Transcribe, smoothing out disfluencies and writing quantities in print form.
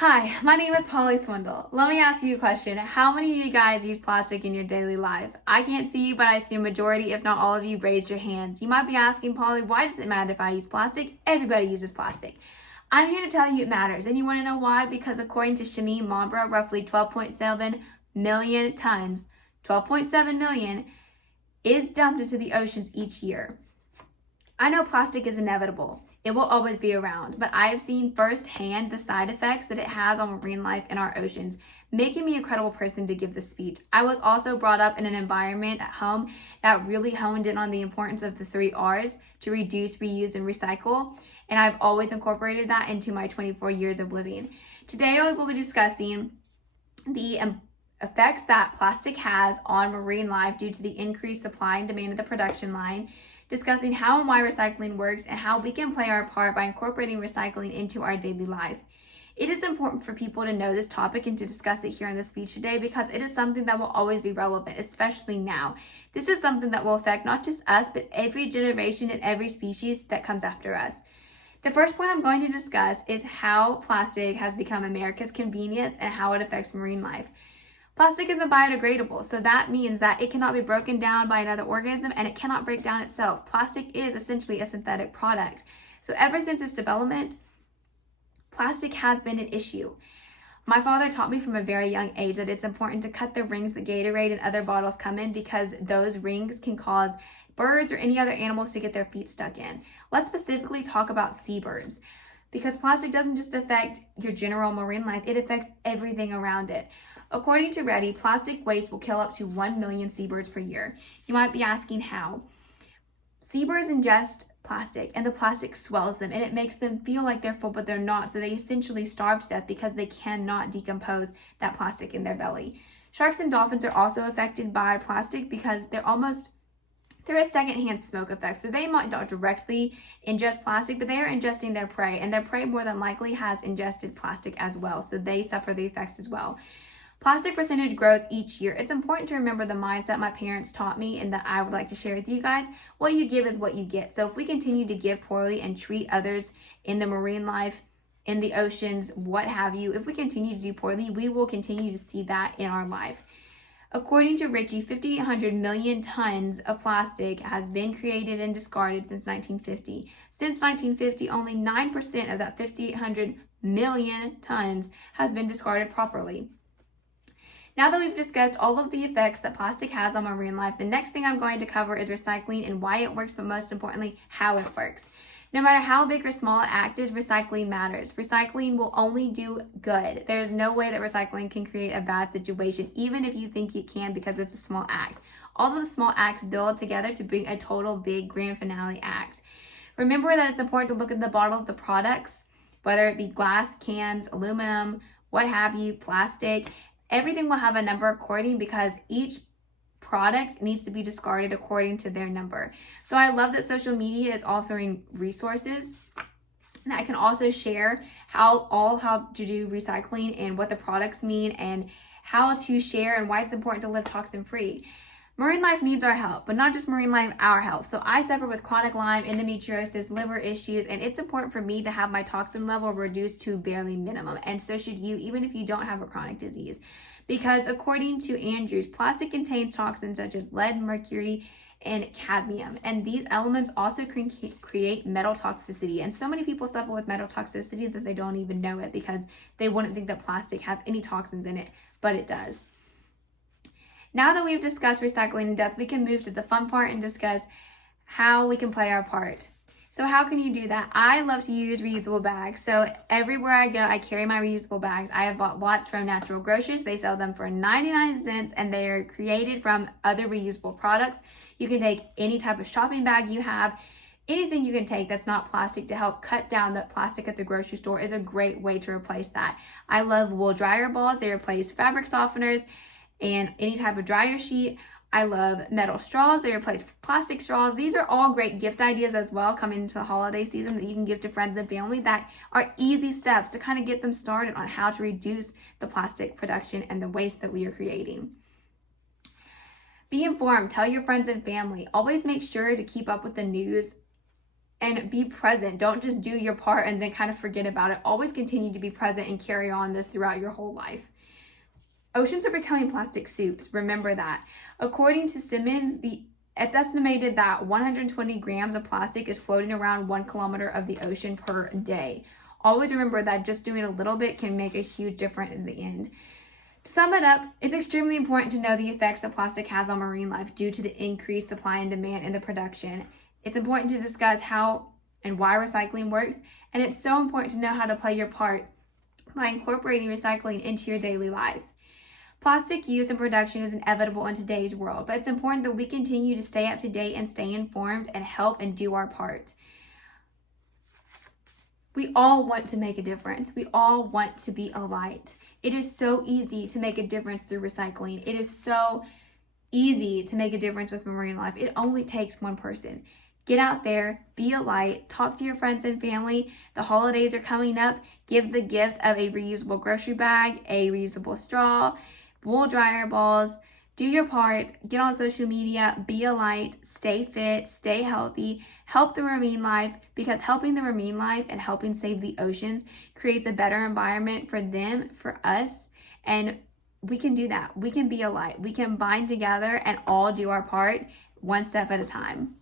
Hi, my name is Polly Swindle. Let me ask you a question. How many of you guys use plastic in your daily life? I can't see you, but I assume majority, if not all of you, raised your hands. You might be asking, Polly, why does it matter if I use plastic? Everybody uses plastic. I'm here to tell you it matters. And you want to know why? Because according to Shani Mambra, roughly 12.7 million tons, 12.7 million, is dumped into the oceans each year. I know plastic is inevitable. It will always be around, but I have seen firsthand the side effects that it has on marine life in our oceans, making me a credible person to give this speech. I was also brought up in an environment at home that really honed in on the importance of the 3 R's to reduce, reuse, and recycle, and I've always incorporated that into my 24 years of living. Today I will be discussing the effects that plastic has on marine life due to the increased supply and demand of the production line, discussing how and why recycling works and how we can play our part by incorporating recycling into our daily life. It is important for people to know this topic and to discuss it here in the speech today because it is something that will always be relevant, especially now. This is something that will affect not just us, but every generation and every species that comes after us. The first point I'm going to discuss is how plastic has become America's convenience and how it affects marine life. Plastic isn't biodegradable, so that means that it cannot be broken down by another organism and it cannot break down itself. Plastic is essentially a synthetic product. So ever since its development, plastic has been an issue. My father taught me from a very young age that it's important to cut the rings that Gatorade and other bottles come in because those rings can cause birds or any other animals to get their feet stuck in. Let's specifically talk about seabirds. Because plastic doesn't just affect your general marine life, it affects everything around it. According to READY, plastic waste will kill up to 1 million seabirds per year. You might be asking how. Seabirds ingest plastic and the plastic swells them and it makes them feel like they're full, but they're not. So they essentially starve to death because they cannot decompose that plastic in their belly. Sharks and dolphins are also affected by plastic because they're a secondhand smoke effect. So they might not directly ingest plastic, but they are ingesting their prey, and their prey more than likely has ingested plastic as well. So they suffer the effects as well. Plastic percentage grows each year. It's important to remember the mindset my parents taught me and that I would like to share with you guys. What you give is what you get. So if we continue to give poorly and treat others in the marine life, in the oceans, what have you, if we continue to do poorly, we will continue to see that in our life. According to Ritchie, 5,800 million tons of plastic has been created and discarded since 1950. Since 1950, only 9% of that 5,800 million tons has been discarded properly. Now that we've discussed all of the effects that plastic has on marine life, the next thing I'm going to cover is recycling and why it works, but most importantly, how it works. No matter how big or small an act is, recycling matters. Recycling will only do good. There's no way that recycling can create a bad situation, even if you think it can because it's a small act. All of the small acts build together to bring a total big grand finale act. Remember that it's important to look at the bottle of the products, whether it be glass, cans, aluminum, what have you, plastic. Everything will have a number according because each product needs to be discarded according to their number. So I love that social media is offering resources and I can also share how to do recycling and what the products mean and how to share and why it's important to live toxin free. Marine life needs our help, but not just marine life, our health. So I suffer with chronic Lyme, endometriosis, liver issues, and it's important for me to have my toxin level reduced to barely minimum. And so should you, even if you don't have a chronic disease. Because according to Andrews, plastic contains toxins such as lead, mercury, and cadmium. And these elements also create metal toxicity. And so many people suffer with metal toxicity that they don't even know it because they wouldn't think that plastic has any toxins in it, but it does. Now that we've discussed recycling in depth, we can move to the fun part and discuss how we can play our part. So how can you do that? I love to use reusable bags. So everywhere I go, I carry my reusable bags. I have bought lots from Natural Grocers. They sell them for 99 cents and they are created from other reusable products. You can take any type of shopping bag you have. Anything you can take that's not plastic to help cut down the plastic at the grocery store is a great way to replace that. I love wool dryer balls. They replace fabric softeners and any type of dryer sheet. I love metal straws. They replace plastic straws. These are all great gift ideas as well coming into the holiday season that you can give to friends and family that are easy steps to kind of get them started on how to reduce the plastic production and the waste that we are creating. Be informed. Tell your friends and family. Always make sure to keep up with the news and be present. Don't just do your part and then kind of forget about it. Always continue to be present and carry on this throughout your whole life. Oceans are becoming plastic soups. Remember that. According to Simmons, it's estimated that 120 grams of plastic is floating around 1 kilometer of the ocean per day. Always remember that just doing a little bit can make a huge difference in the end. To sum it up, it's extremely important to know the effects that plastic has on marine life due to the increased supply and demand in the production. It's important to discuss how and why recycling works, and it's so important to know how to play your part by incorporating recycling into your daily life. Plastic use and production is inevitable in today's world, but it's important that we continue to stay up to date and stay informed and help and do our part. We all want to make a difference. We all want to be a light. It is so easy to make a difference through recycling. It is so easy to make a difference with marine life. It only takes one person. Get out there, be a light, talk to your friends and family. The holidays are coming up. Give the gift of a reusable grocery bag, a reusable straw, wool dryer balls. Do your part, get on social media, be a light, stay fit, stay healthy, help the marine life, because helping the marine life and helping save the oceans creates a better environment for them, for us, and we can do that. We can be a light. We can bind together and all do our part one step at a time.